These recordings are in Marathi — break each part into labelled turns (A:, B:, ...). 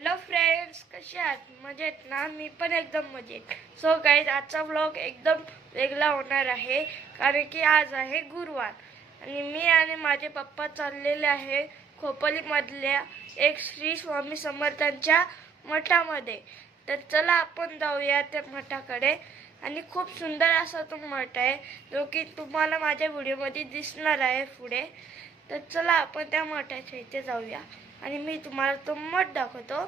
A: हॅलो फ्रेंड्स कसे आहात? मजेत ना? मी पण एकदम मजेत. सो गाईज आजचा ब्लॉग एकदम वेगळा होणार आहे कारण की आज आहे गुरुवार. आणि मी आणि माझे पप्पा चाललेले आहे खोपलीमधल्या एक श्री स्वामी समर्थांच्या मठामध्ये. तर चला आपण जाऊया त्या मठाकडे. आणि खूप सुंदर असा तो मठ आहे जो की तुम्हाला माझ्या व्हिडिओमध्ये दिसणार आहे पुढे. तर चला आपण त्या मठाच्या इथे जाऊया. आणि मी तुम्हाला तो मठ दाखवतो.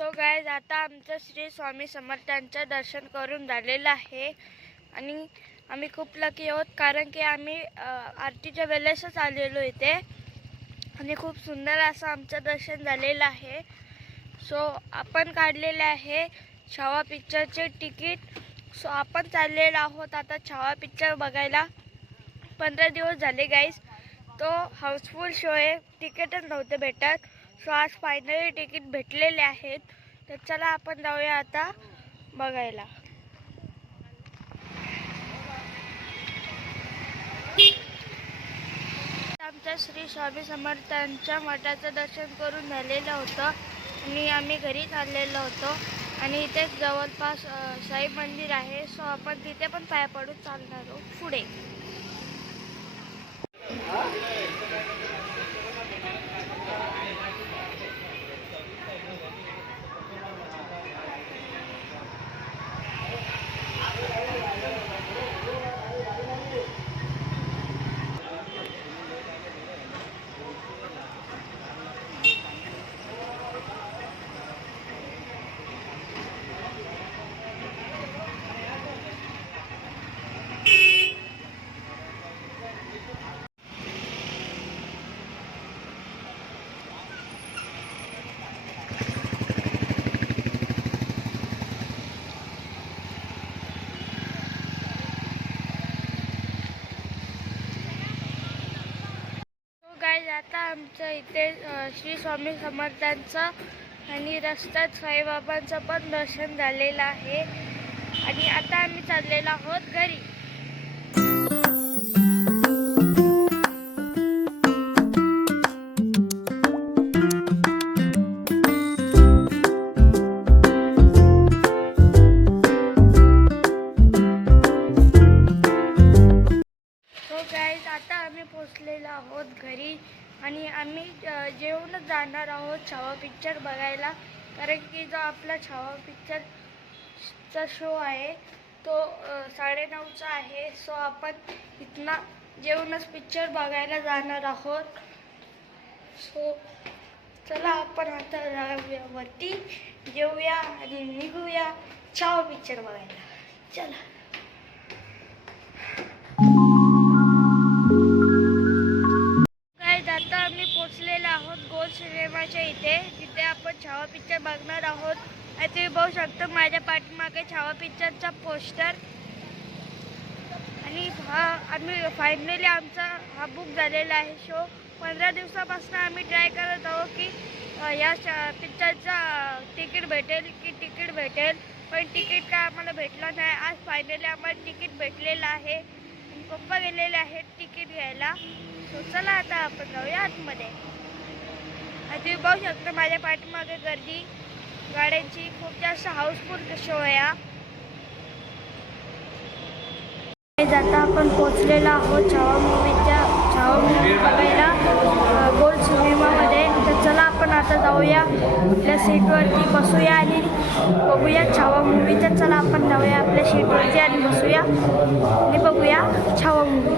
A: सो गायज आता आमचं श्री स्वामी समर्थांचं दर्शन करून झालेलं आहे. आणि आम्ही खूप लकी आहोत कारण की आम्ही आरतीच्या वेळेसच आलेलो इथे. आणि खूप सुंदर असं आमचं दर्शन झालेलं आहे. सो आपण काढलेले आहे छावा पिक्चरचे तिकीट सो आपण चाललेलो आहोत आता छावा पिक्चर बघायला. पंधरा दिवस झाले गाईज तो हाऊसफुल शो आहे. तिकीटच नव्हते भेटत. सो आज फायनली तिकीट भेटलेले आहेत. तर चला आपण जाऊया आता बघायला. आमच्या श्री स्वामी समर्थांच्या मठाचं दर्शन करून झालेलं होतं. आणि आम्ही घरी चाललेलो होतो. आणि इथेच जवळपास साई मंदिर आहे. सो आपण तिथे पण पाया पडून चालणार आहोत. पुढे हो आमच्या इथे श्री स्वामी समर्थांचं आणि रस्त्यात साईबाबांचं पण दर्शन झालेलं आहे. आणि आता आम्ही चाललेलो आहोत घरी. हो आता आम्ही पोचलेलो आहोत घरी. आणि आम्ही जेवूनच जाणार आहोत छावा पिक्चर बघायला. कारण की जो आपला छावा पिक्चरचा शो आहे तो साडेनऊचा आहे. सो आपण इथना जेवणच पिक्चर बघायला जाणार आहोत. सो चला आपण आता जाऊया वरती जेऊया आणि निघूया छावा पिक्चर बघायला. चला. आम्ही आहोत गोल सिनेमाच्या इथे. तिथे आपण छावा पिक्चर बघणार आहोत. आणि तुम्ही बघू शकता माझ्या पाठीमागे छावा पिक्चरचा पोस्टर आणि हा आम्ही फायनली आमचा हा बुक झालेला आहे शो पंधरा दिवसापासून आम्ही ट्राय करत आहोत की या पिक्चरचा तिकीट भेटेल की तिकीट भेटेल. पण तिकीट काय आम्हाला भेटलं नाही. आज फायनली आम्हाला तिकीट भेटलेलं आहे. पप्पा गेलेले आहेत तिकीट घ्यायला. सो चला आता आपण जाऊया आतमध्ये. तुम्ही बघू शकता माझ्या पाठीमागे गर्दी. गाड्यांची खूप जास्त हाऊसफुल शो आहे जाता आता आपण पोचलेलो आहोत छावा मूवीच्या छावा मूवी बघायला अ, गोल्ड सिनेमामध्ये. तर चला आपण आता जाऊया. आपल्या सीटवरती बसूया आणि बघूया छावा मूवी तर चला आपण जाऊया आपल्या सीटवरती आणि बसूया आणि बघूया छावा मूवी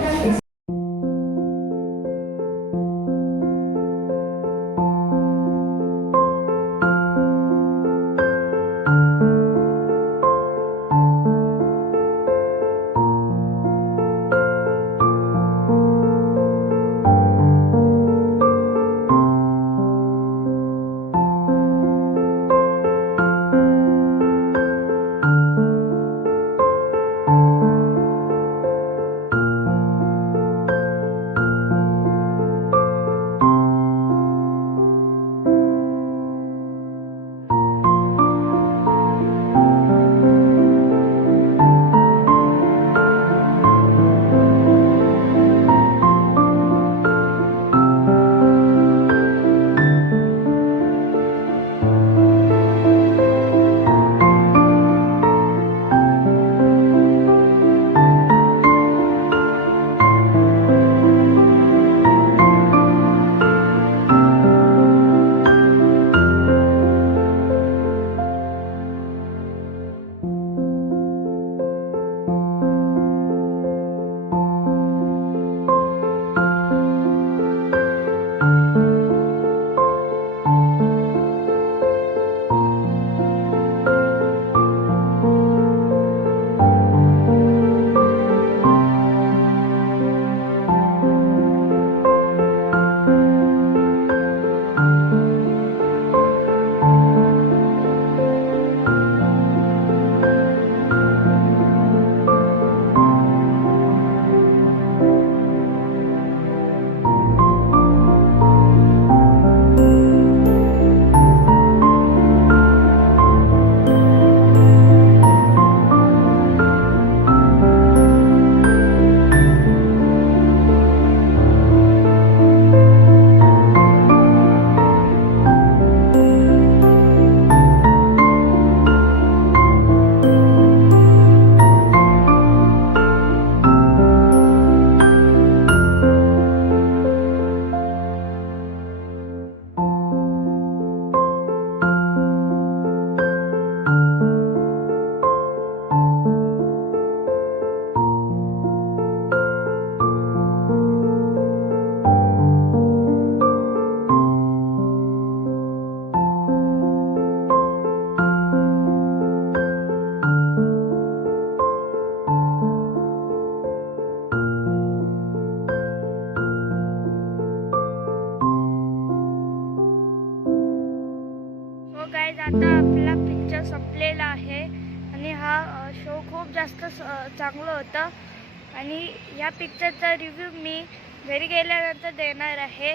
A: आणि या पिक्चरचा रिव्ह्यू मी घरी गेल्यानंतर देणार आहे.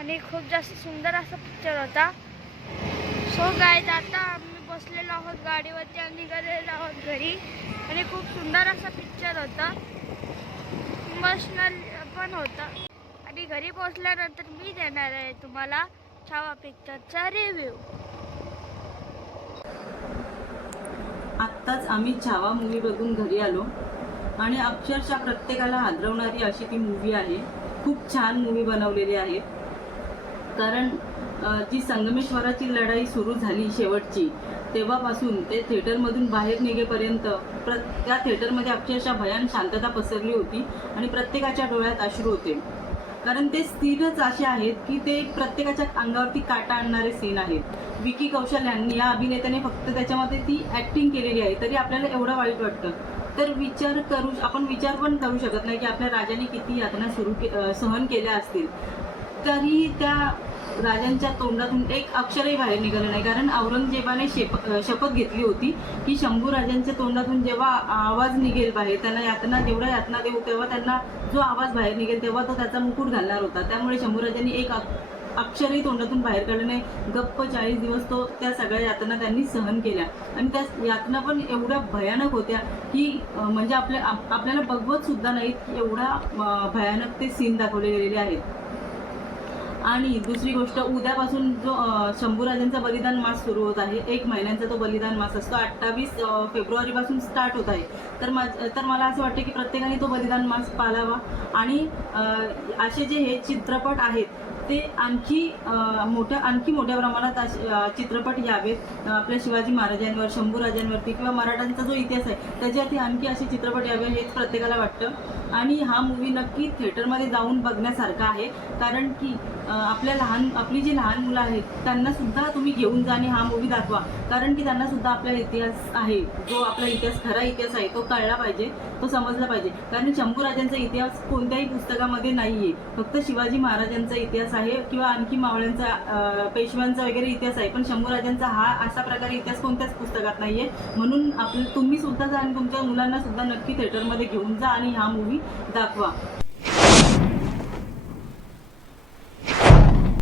A: आणि खूप जास्त सुंदर असा पिक्चर होता. सो गाईज आता आम्ही बसलेलो आहोत गाडीवरती आणि निघालेलो आहोत घरी. आणि खूप सुंदर असा पिक्चर होता. इमोशनल पण होता. आणि घरी पोचल्यानंतर मी देणार आहे तुम्हाला छावा पिक्चरचा रिव्ह्यू
B: आत्ताच आम्ही छावा मूवी बघून घरी आलो. आणि अक्षरशः प्रत्येकाला हादरवणारी अशी ती मूवी आहे. खूप छान मूवी बनवलेली आहे. कारण जी संगमेश्वराची लढाई सुरू झाली शेवटची तेव्हापासून ते थिएटरमधून बाहेर निघेपर्यंत प्र त्या थिएटरमध्ये अक्षरशः भयान शांतता पसरली होती आणि प्रत्येकाच्या डोळ्यात अश्रू होते. कारण ते सीनच असे आहेत की ते प्रत्येकाच्या अंगावरती काटा आणणारे सीन आहेत. विकी कौशल यांनी या अभिनेत्याने फक्त त्याच्यामध्ये ती ॲक्टिंग केलेली आहे तरी आपल्याला एवढं वाईट वाटतं. तर विचार करू आपण विचार पण करू शकत नाही की आपल्या राजाने किती यातना सुरू के सहन केल्या असतील. तरीही त्या राजांच्या तोंडातून एक अक्षरही बाहेर निघालं नाही. कारण औरंगजेबाने शेप शपथ घेतली होती की शंभू राजांच्या तोंडातून जेव्हा आवाज निघेल बाहेर त्यांना यातना जेवढा यातना देऊ तेव्हा त्यांना जो आवाज बाहेर निघेल तेव्हा तो त्याचा मुकुट घालणार होता. त्यामुळे शंभूराजांनी एक अक्षरही तोंडातून बाहेर काढलं नाही. गप्प चाळीस दिवस तो त्या सगळ्या यातना त्यांनी सहन केल्या. आणि त्या यातना पण एवढ्या भयानक होत्या की म्हणजे आपल्या आपल्याला बघवत सुद्धा नाहीत एवढा भयानक ते सीन दाखवले गेलेले आहेत. आणि दुसरी गोष्ट उद्यापासून जो शंभूराजांचा बलिदान मास सुरू होत आहे एक महिन्यांचा तो बलिदान मास असतो. अठ्ठावीस फेब्रुवारीपासून स्टार्ट होत आहे. तर मा तर मला असं वाटतं की प्रत्येकाने तो बलिदान मास पाळावा. आणि अं, असे जे हे चित्रपट आहेत ते आणखी मोठ्या आणखी मोठ्या प्रमाणात चित्रपट यावेत. आपल्या शिवाजी महाराजांवर शंभूराजांवरती किंवा मराठ्यांचा जो इतिहास आहे त्याच्यावरती आणखी असे चित्रपट यावे हेच प्रत्येकाला वाटतं. आणि हा मूवी नक्की थिएटरमध्ये जाऊन बघण्यासारखा आहे. कारण की आपल्या लहान आपली जी लहान मुलं आहेत त्यांना सुद्धा तुम्ही घेऊन जा आणि हा मूवी दाखवा. कारण की त्यांना सुद्धा आपला इतिहास आहे. जो आपला इतिहास खरा इतिहास आहे तो कळला पाहिजे तो समजला पाहिजे. कारण शंभूराजांचा इतिहास कोणत्याही पुस्तकामध्ये नाही आहे फक्त शिवाजी महाराजांचा इतिहास आहे किंवा आणखी मावळ्यांचा पेशव्यांचा वगैरे इतिहास आहे. पण शंभूराजांचा हा अशा प्रकारे इतिहास कोणत्याच पुस्तकात नाही आहे म्हणून आपलं तुम्ही सुद्धा जा आणि तुमच्या मुलांना सुद्धा नक्की थिएटरमध्ये घेऊन जा आणि हा मूवी दाखवा.